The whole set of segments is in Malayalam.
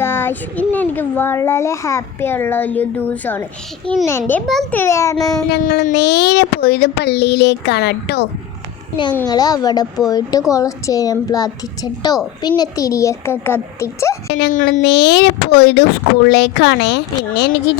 ഗായ്സ്, ഇന്ന് എനിക്ക് വളരെ ഹാപ്പിയുള്ള ഒരു ദിവസമാണ്. ഇന്ന് എൻ്റെ ബർത്ത്ഡേ ആണ്. ഞങ്ങൾ നേരെ പോയത് പള്ളിയിലേക്കാണ് കേട്ടോ. ഞങ്ങൾ അവിടെ പോയിട്ട് കുറച്ച് നേരം പ്രാർത്ഥിച്ചിട്ടോ, പിന്നെ തിരിയൊക്കെ കത്തിച്ച് ഞങ്ങൾ നേരെ പോയത് സ്കൂളിലേക്കാണ്. പിന്നെ എനിക്ക്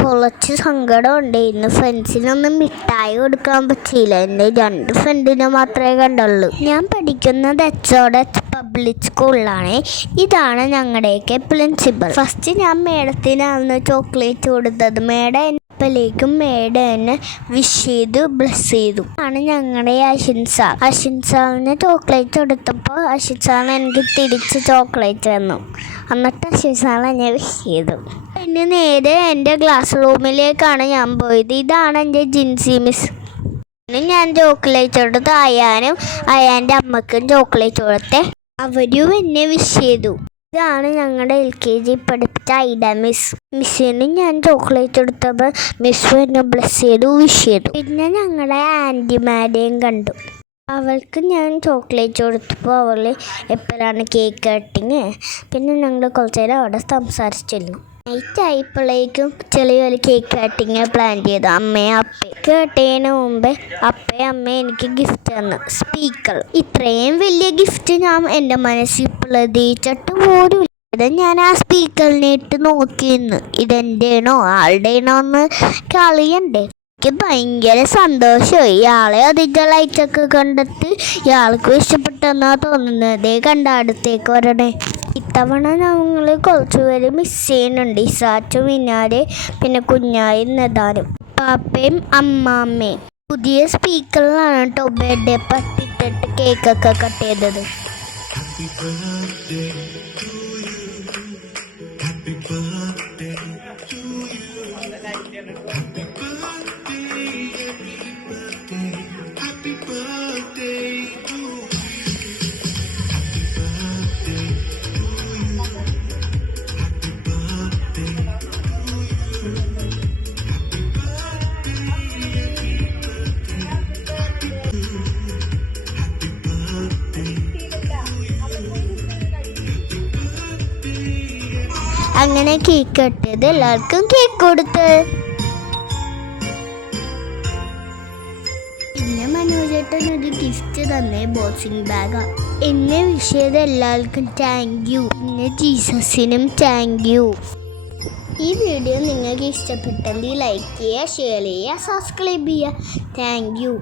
കുറച്ച് സങ്കടം ഉണ്ടായിരുന്നു. ഫ്രണ്ട്സിനൊന്നും മിഠായി കൊടുക്കാൻ പറ്റിയില്ല. എൻ്റെ 2 ഫ്രണ്ടിനെ മാത്രമേ കണ്ടുള്ളൂ. ഞാൻ പഠിക്കുന്നത് എച്ച് പബ്ലിക് സ്കൂളിലാണ്. ഇതാണ് ഞങ്ങളുടെയൊക്കെ പ്രിൻസിപ്പൽ. ഫസ്റ്റ് ഞാൻ മേഡത്തിനാണ് ചോക്ലേറ്റ് കൊടുത്തത്. മേഡം ലേക്കും മേഡം എന്നെ വിഷ് ചെയ്തു, ബ്ലസ് ചെയ്തു. ആണ് ഞങ്ങളുടെ അശ്വിൻ സാറിന് ചോക്ലേറ്റ് കൊടുത്തപ്പോൾ അശ്വിൻ സാറിന് എനിക്ക് തിരിച്ച് ചോക്ലേറ്റ് തന്നു. എന്നിട്ട് അശ്വിൻ സാർ എന്നെ വിഷ് ചെയ്തു. പിന്നെ നേരെ എൻ്റെ ക്ലാസ് റൂമിലേക്കാണ് ഞാൻ പോയത്. ഇതാണ് എൻ്റെ ജിൻസി മിസ്. ഞാൻ ചോക്ലേറ്റ് കൊടുത്ത് അയാൻ്റെ അമ്മക്കും ചോക്ലേറ്റ് കൊടുത്തേ. അവരും എന്നെ വിഷ് ചെയ്തു. ഇതാണ് ഞങ്ങളുടെ LKG പഠിപ്പിച്ച ഐഡ മിസ്സിന് ഞാൻ ചോക്ലേറ്റ് കൊടുത്തപ്പോൾ മിസ് എന്നെ ബ്ലസ് ചെയ്തു, വിഷ് ചെയ്തു. പിന്നെ ഞങ്ങളുടെ ആൻറ്റിമാരെയും കണ്ടു. അവൾക്ക് ഞാൻ ചോക്ലേറ്റ് കൊടുത്തപ്പോൾ അവൾ എപ്പോഴാണ് കേക്ക് കട്ടിങ്. പിന്നെ ഞങ്ങൾ കുറച്ച് നേരം അവിടെ സംസാരിച്ചിരുന്നു. നൈറ്റ് ആയപ്പോഴേക്കും ചെറിയൊരു കേക്ക് കട്ടിങ് പ്ലാൻ ചെയ്തു. അമ്മയും കേട്ടതിന് മുമ്പേ അമ്മ എനിക്ക് ഗിഫ്റ്റ് തന്നു, സ്പീക്കർ. ഇത്രയും വലിയ ഗിഫ്റ്റ് ഞാൻ എൻ്റെ മനസ്സിൽ പ്രതീക്ഷിച്ചിട്ട് പോലും ഇല്ല. ഞാൻ ആ സ്പീക്കറിനെ ഇട്ട് നോക്കിയിരുന്നു, ഇതെൻ്റെയാണോ ആളുടെയാണോ എന്ന് കളിയണ്ടേ. എനിക്ക് ഭയങ്കര സന്തോഷമായി. ഇയാളെ അതിൻ്റെ ലൈറ്റൊക്കെ കണ്ടിട്ട് ഇയാൾക്ക് ഇഷ്ടപ്പെട്ടെന്നാ തോന്നുന്നത്. കണ്ട അടുത്തേക്ക് വരണേ. ഇത്തവണ ഞങ്ങൾ കുറച്ചുപേര് മിസ് ചെയ്യുന്നുണ്ട്. ഇസാച്ചും മിനാരെ, പിന്നെ കുഞ്ഞായും നദാനും, പാപ്പയും അമ്മാമ്മയും. പുതിയ സ്പീക്കറിലാണ് കേട്ടോ ബർത്ത്ഡേ പറ്റിട്ടിട്ട് കേക്കൊക്കെ കട്ട് ചെയ്തത്. അങ്ങനെ കേക്ക് കട്ടിയത് എല്ലാവർക്കും കേക്ക് കൊടുത്ത്. പിന്നെ മനോജേട്ടൻ ഒരു ഗിഫ്റ്റ് തന്നെ, ബോക്സിംഗ് ബാഗാ. എന്നെ വിഷ് ചെയ്ത എല്ലാവർക്കും താങ്ക് യു. പിന്നെ ജീസസിനും താങ്ക് യു. ഈ വീഡിയോ നിങ്ങൾക്ക് ഇഷ്ടപ്പെട്ടെങ്കിൽ ലൈക്ക് ചെയ്യുക, ഷെയർ ചെയ്യുക, സബ്സ്ക്രൈബ് ചെയ്യുക. Thank you.